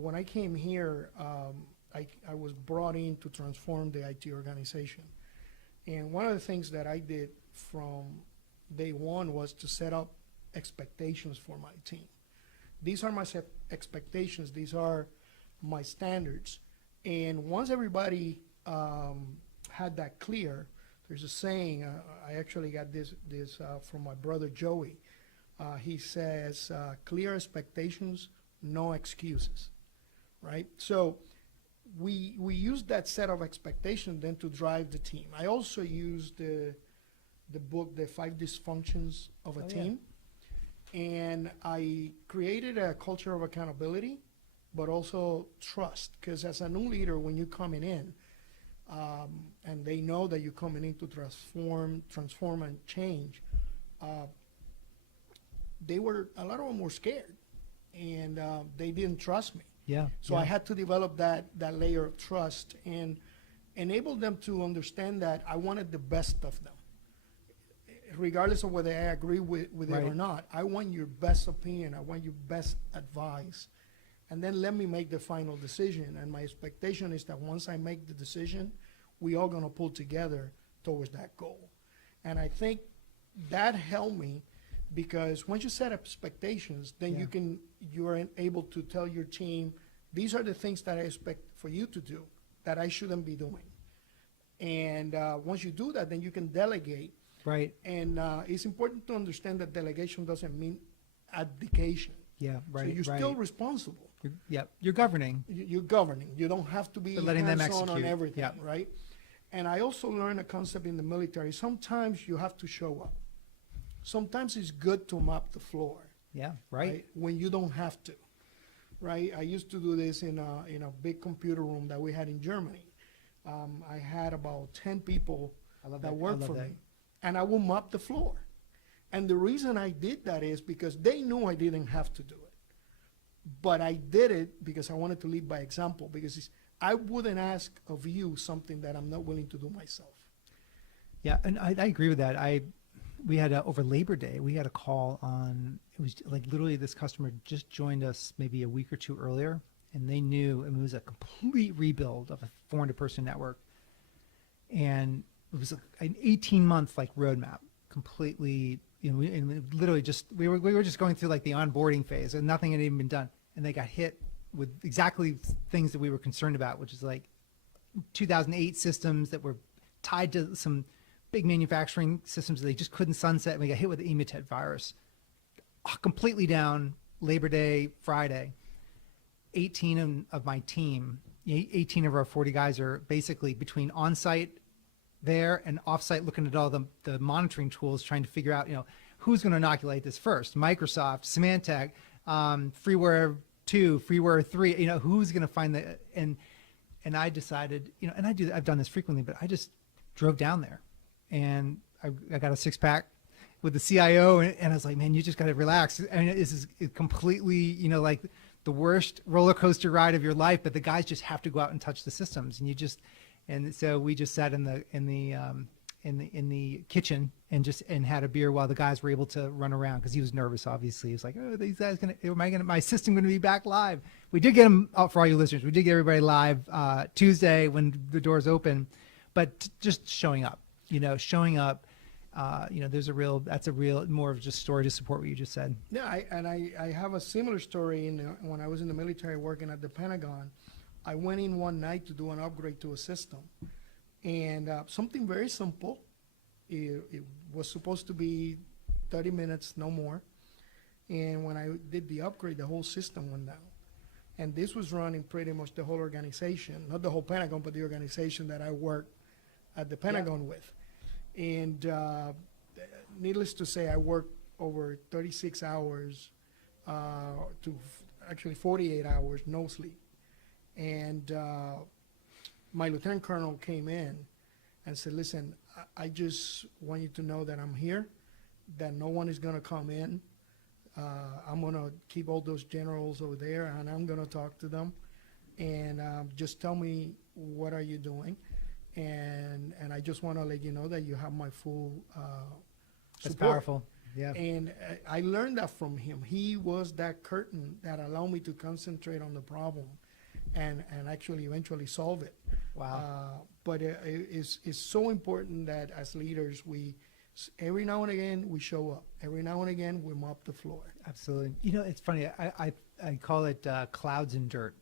When I came here, I was brought in to transform the IT organization. And one of the things that I did from day one was to set up expectations for my team. These are my expectations. These are my standards. And once everybody had that clear, there's a saying, I actually got this from my brother Joey. He says, clear expectations, no excuses, right? So we use that set of expectations then to drive the team. I also use the book, The 5 Dysfunctions of a Team. And I created a culture of accountability, but also trust. Because as a new leader, when you're coming in, and they know that you're coming in to transform and change, a lot of them were scared, and they didn't trust me. So I had to develop that layer of trust and enable them to understand that I wanted the best of them. Regardless of whether I agree with it or not, I want your best opinion. I want your best advice. And then let me make the final decision. And my expectation is that once I make the decision, we all going to pull together towards that goal. And I think that helped me, because once you set expectations, then you are able to tell your team, these are the things that I expect for you to do that I shouldn't be doing. And once you do that, then you can delegate. Right. And it's important to understand that delegation doesn't mean abdication. Right. So you're still responsible. You're governing. You're governing. You don't have to be letting them hands-on on execute. everything, right? And I also learned a concept in the military. Sometimes you have to show up. Sometimes it's good to mop the floor. Right. When you don't have to, right? I used to do this in a big computer room that we had in Germany. I had about 10 people that worked for me, and I would mop the floor. And the reason I did that is because they knew I didn't have to do it. But I did it because I wanted to lead by example, because I wouldn't ask of you something that I'm not willing to do myself. And I agree with that. We had over Labor Day, we had a call on, it was like literally this customer just joined us maybe a week or two earlier, and they knew, it was a complete rebuild of a 400-person network. And it was an 18-month roadmap, completely, and literally just, we were just going through the onboarding phase, and nothing had even been done. And they got hit with exactly things that we were concerned about, which is 2008 systems that were tied to some big manufacturing systems that they just couldn't sunset. And we got hit with the Emotet virus, completely down. Labor Day, Friday, 18 of my team, 18 of our 40 guys are basically between on-site there and off-site, looking at all the monitoring tools, trying to figure out, who's going to inoculate this first. Microsoft, Symantec, freeware 2, freeware 3, who's going to find the, and I decided, and I've done this frequently, but I just drove down there, and I got a 6-pack with the CIO, and I was like, man, you just got to relax. I mean, this is completely, like the worst roller coaster ride of your life, but the guys just have to go out and touch the systems, and so we just sat in the kitchen and had a beer while the guys were able to run around, because he was nervous. Obviously, he was like, "Oh, these guys my system going to be back live?" We did get them out, for all you listeners. We did get everybody live Tuesday when the doors open, but just showing up. That's a real more of just story to support what you just said. Yeah, I have a similar story when I was in the military working at the Pentagon. I went in one night to do an upgrade to a system, and something very simple. It was supposed to be 30 minutes, no more. And when I did the upgrade, the whole system went down. And this was running pretty much the whole organization, not the whole Pentagon, but the organization that I worked at the Pentagon with. And needless to say, I worked over 36 hours to actually 48 hours, no sleep. And my lieutenant colonel came in and said, listen, I just want you to know that I'm here, that no one is going to come in. I'm going to keep all those generals over there, and I'm going to talk to them. And just tell me, what are you doing? And I just want to let you know that you have my full That's support. powerful. Yeah. And I learned that from him. He was that curtain that allowed me to concentrate on the problem and actually eventually solve it. Wow. But it's so important that as leaders, every now and again, we show up. Every now and again, we mop the floor. Absolutely. You know, it's funny. I call it clouds and dirt,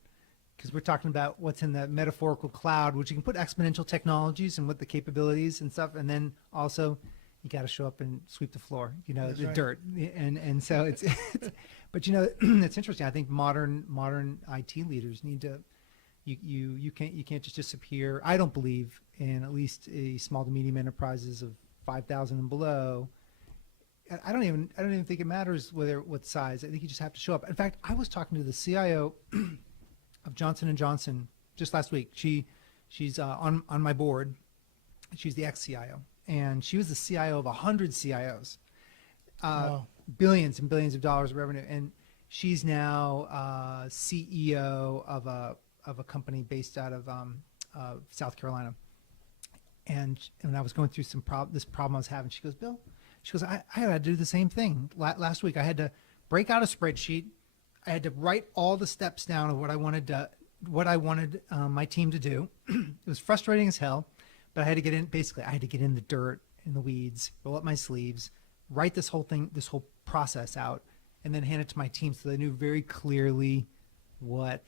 because we're talking about what's in the metaphorical cloud, which you can put exponential technologies and what the capabilities and stuff, and then also you got to show up and sweep the floor. You know, That's the right. dirt, and so it's but you know, it's interesting. I think modern IT leaders need to. You can't just disappear. I don't believe in at least a small to medium enterprises of 5,000 and below. I don't even think it matters what size. I think you just have to show up. In fact, I was talking to the CIO of Johnson & Johnson just last week. She's on my board. She's the ex-CIO, and she was the CIO of 100 CIOs, Wow. billions and billions of dollars of revenue, and she's now CEO of a company based out of South Carolina. And when I was going through this problem I was having, she goes, Bill, I had to do the same thing last week. I had to break out a spreadsheet. I had to write all the steps down of what I wanted my team to do. It was frustrating as hell, but I had to get in. Basically, I had to get in the dirt, in the weeds, roll up my sleeves, write this whole process out, and then hand it to my team so they knew very clearly what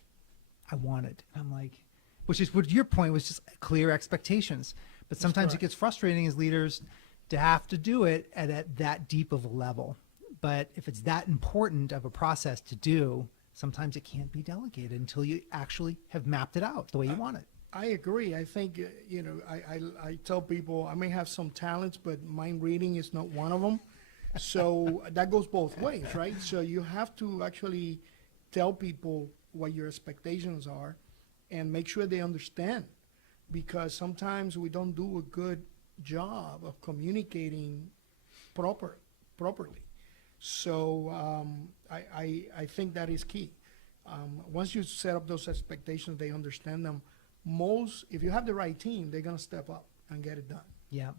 I wanted. And I'm like, which is what your point was, just clear expectations. But sometimes it correct. gets frustrating as leaders to have to do it at that deep of a level. But if it's that important of a process to do, sometimes it can't be delegated until you actually have mapped it out the way you want it. I agree. I think, I tell people I may have some talents, but mind reading is not one of them. So that goes both ways, right? So you have to actually tell people what your expectations are and make sure they understand, because sometimes we don't do a good job of communicating properly. So I think that is key. Once you set up those expectations, they understand them. If you have the right team, they're going to step up and get it done. Yeah.